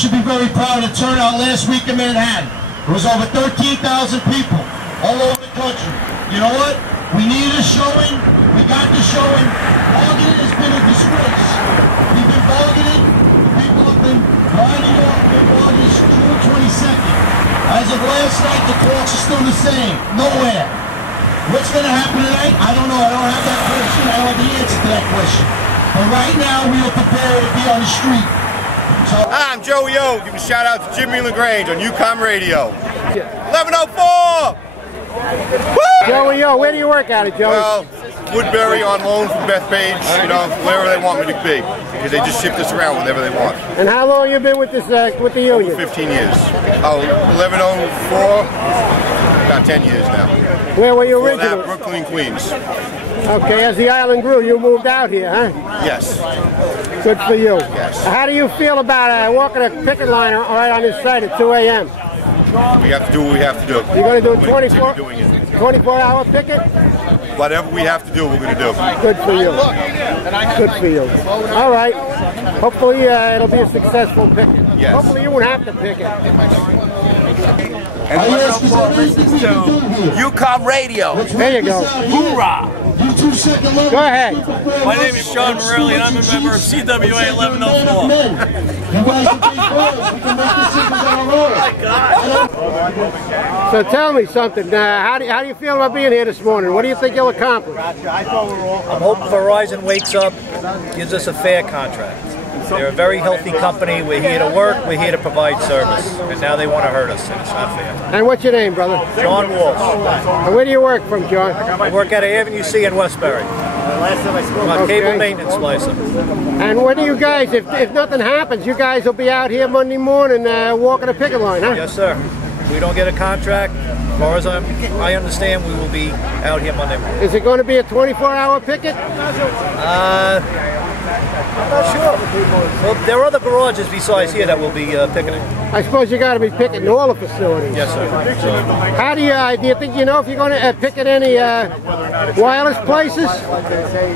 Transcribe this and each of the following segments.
should be very proud of the turnout last week in Manhattan. There was over 13,000 people all over the country. You know what? We needed a showing. We got the showing. Bargaining has been a disgrace. We've been bargaining. People have been riding off their bargains June 22nd. As of last night, the talks are still the same. Nowhere. What's going to happen tonight? I don't know. I don't have that question. I don't have the answer to that question. But right now, we are prepared to be on the street. So, hi, I'm Joey O. Give a shout out to Jimmy LaGrange on UCOM Radio. 1104! Woo! Joey O, where do you work out of, Joey? Well, Woodbury on loan from Bethpage, you know, wherever they want me to be. Because they just shift us around whenever they want. And how long have you been with this, with the union? Over 15 years. Oh, 1104, about 10 years now. Where were you originally? Brooklyn, Queens. Okay, as the island grew, you moved out here, huh? Yes. Good for you. Yes. How do you feel about walking a picket line right on this site at 2 a.m.? We have to do what we have to do. You're going to do a 24-hour picket? Whatever we have to do, we're going to do. Good for you. Good for you. All right. Hopefully it'll be a successful picket. Yes. Hopefully you won't have to picket. And UCOM Radio. There you go. Hoorah! Go ahead. My name is Sean Morelli and I'm a member of CWA 1104. So tell me something. How do you feel about being here this morning? What do you think you'll accomplish? I'm hoping Verizon wakes up, gives us a fair contract. They're a very healthy company. We're here to work. We're here to provide service. And now they want to hurt us, and it's not fair. And what's your name, brother? John Walsh. And where do you work from, John? I work at Avenue C in Westbury. I'm a cable maintenance splicer. And what do you guys, if nothing happens, you guys will be out here Monday morning walking a picket line, huh? Yes, sir. If we don't get a contract, as far as I understand, we will be out here Monday morning. Is it going to be a 24-hour picket? I'm not sure. Well, there are other garages besides here that will be picketing. I suppose you got to be picketing all the facilities. Yes, sir. How do you think you know if you're going to picket any wireless places?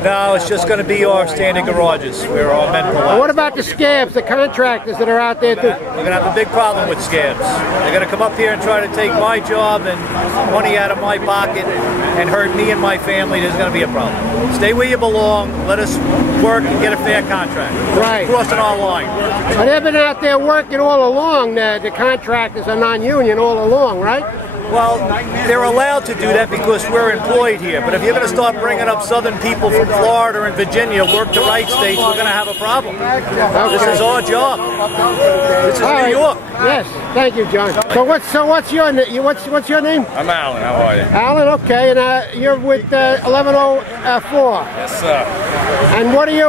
No, it's just going to be our standard garages where our men pull out. What about the scabs, the contractors that are out there too? We're going to have a big problem with scabs. They're going to come up here and try to take my job and money out of my pocket and hurt me and my family. There's going to be a problem. Stay where you belong. Let us work and get a fair contract. Right. Crossing our line. But they've been out there working all along. The contractors are non-union all along, right? Well, they're allowed to do that because we're employed here. But if you're going to start bringing up southern people from Florida and Virginia, work to right states, we're going to have a problem. Okay. This is our job. This is New York. Yes, thank you, John. So what's your name? I'm Alan. How are you? Alan. Okay, and you're with 1104. Yes, sir. And what do you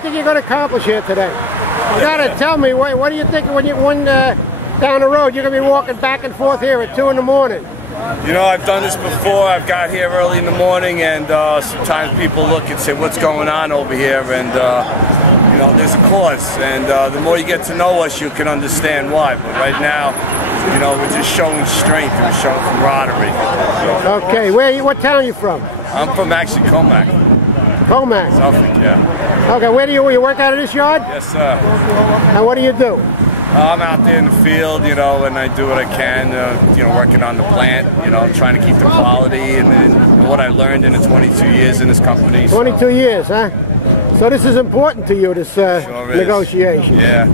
think you're going to accomplish here today? You got to tell me. What do you think when you down the road, you're going to be walking back and forth here at 2 in the morning? You know, I've done this before. I've got here early in the morning, and sometimes people look and say, what's going on over here? And, you know, there's a cause. And the more you get to know us, you can understand why. But right now, you know, we're just showing strength and we're showing camaraderie. So, okay, what town are you from? I'm from actually Comac. Comac? Suffolk, yeah. Okay, where do you work out of this yard? Yes, sir. And what do you do? I'm out there in the field, you know, and I do what I can, you know, working on the plant, you know, trying to keep the quality and what I learned in the 22 years in this company. 22 years, huh? So this is important to you, this sure negotiation. Yeah.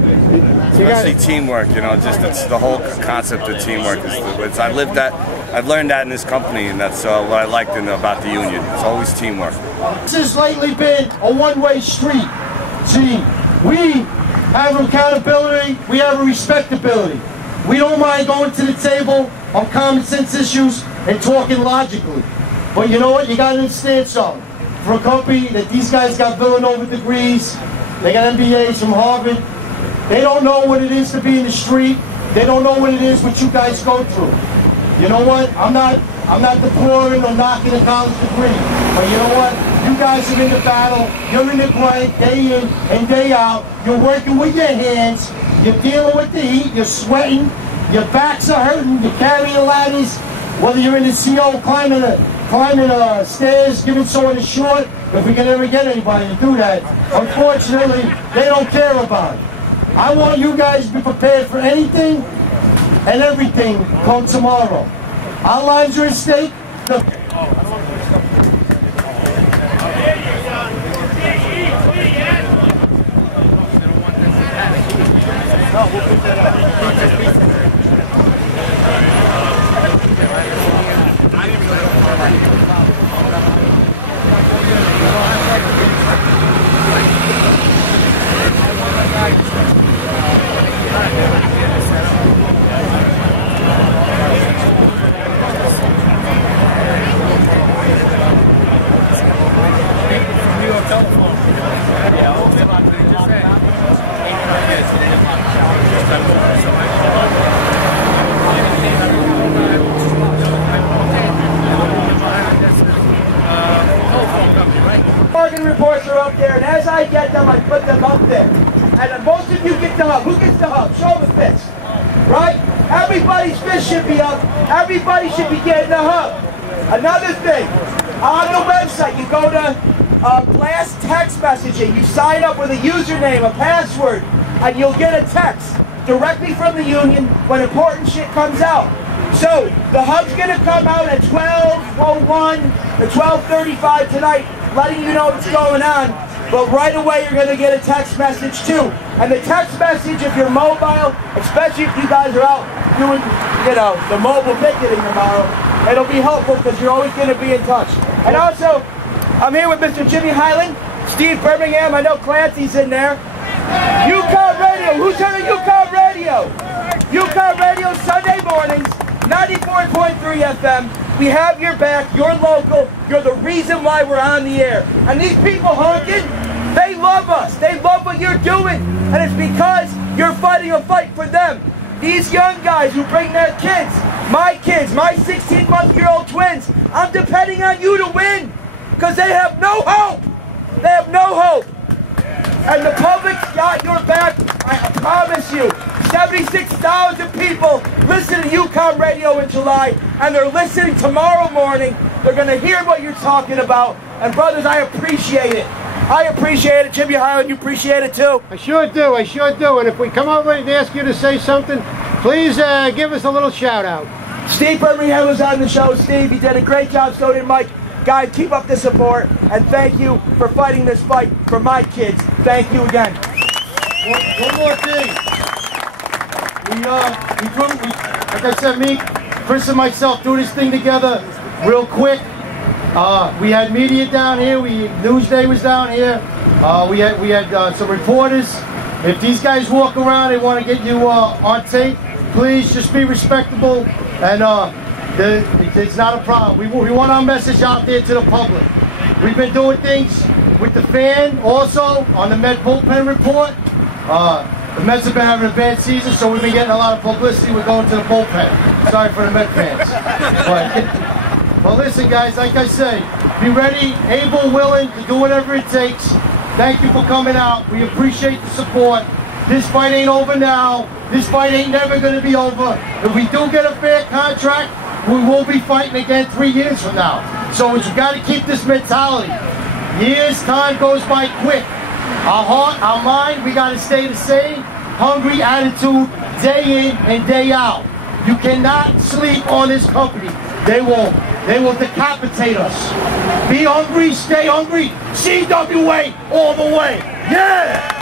Especially teamwork, you know, just it's the whole concept of teamwork. I lived that, I've learned that in this company, and that's what I liked about the union. It's always teamwork. This has lately been a one-way street. See, we have accountability, we have a respectability. We don't mind going to the table on common sense issues and talking logically. But you know what, you gotta understand something. For a company that these guys got Villanova degrees, they got MBAs from Harvard, they don't know what it is to be in the street, they don't know what it is what you guys go through. You know what, I'm not deploring or knocking a college degree, but you know what? You guys are in the battle, you're in the grind day in and day out, you're working with your hands, you're dealing with the heat, you're sweating, your backs are hurting, you're carrying ladders, whether you're in the CO climbing stairs, giving someone a short, if we can ever get anybody to do that, unfortunately, they don't care about it. I want you guys to be prepared for anything and everything come tomorrow. Our lives are at stake. Bargain reports are up there, and as I get them, I put them up there. And most of you get the hub. Who gets the hub? Show the fist. Right? Everybody's fist should be up. Everybody should be getting the hub. Another thing, on the website, you go to blast text messaging. You sign up with a username, a password, and you'll get a text directly from the union when important shit comes out. So, the hub's going to come out at 12:01 to 12:35 tonight, letting you know what's going on. But right away, you're going to get a text message too. And the text message, if you're mobile, especially if you guys are out doing, you know, the mobile picketing tomorrow, it'll be helpful because you're always going to be in touch. And also, I'm here with Mr. Jimmy Highland, Steve Birmingham, I know Clancy's in there. UConn Radio, who's heard of UConn Radio? UConn Radio, Sunday mornings, 94.3 FM. We have your back, you're local, you're the reason why we're on the air. And these people honking, they love us, they love what you're doing. And it's because you're fighting a fight for them. These young guys who bring their kids, my 16-month-old twins, I'm depending on you to win. Because they have no hope. They have no hope. And the public's got your back, I promise you. 76,000 people listen to UConn Radio in July, and they're listening tomorrow morning. They're going to hear what you're talking about. And brothers, I appreciate it. I appreciate it. Jimmy Highland, you appreciate it too? I sure do, I sure do. And if we come over and ask you to say something, please give us a little shout out. Steve Birmingham was on the show. Steve, you did a great job, so did Mike. Guys, keep up the support, and thank you for fighting this fight for my kids. Thank you again. One more thing. Like I said, me, Chris and myself do this thing together real quick. We had media down here. Newsday was down here. We had some reporters. If these guys walk around, they want to get you on tape. Please just be respectable, and it's not a problem. We want our message out there to the public. We've been doing things with the fan also on the Met bullpen report. The Mets have been having a bad season, so we've been getting a lot of publicity. We're going to the bullpen. Sorry for the Met fans. Well, listen, guys, like I say, be ready, able, willing to do whatever it takes. Thank you for coming out. We appreciate the support. This fight ain't over now. This fight ain't never going to be over. If we do get a fair contract, we will be fighting again 3 years from now. So we've got to keep this mentality. Years, time goes by quick. Our heart, our mind, we got to stay the same. Hungry attitude, day in and day out. You cannot sleep on this company. They will decapitate us. Be hungry, stay hungry. CWA all the way. Yeah!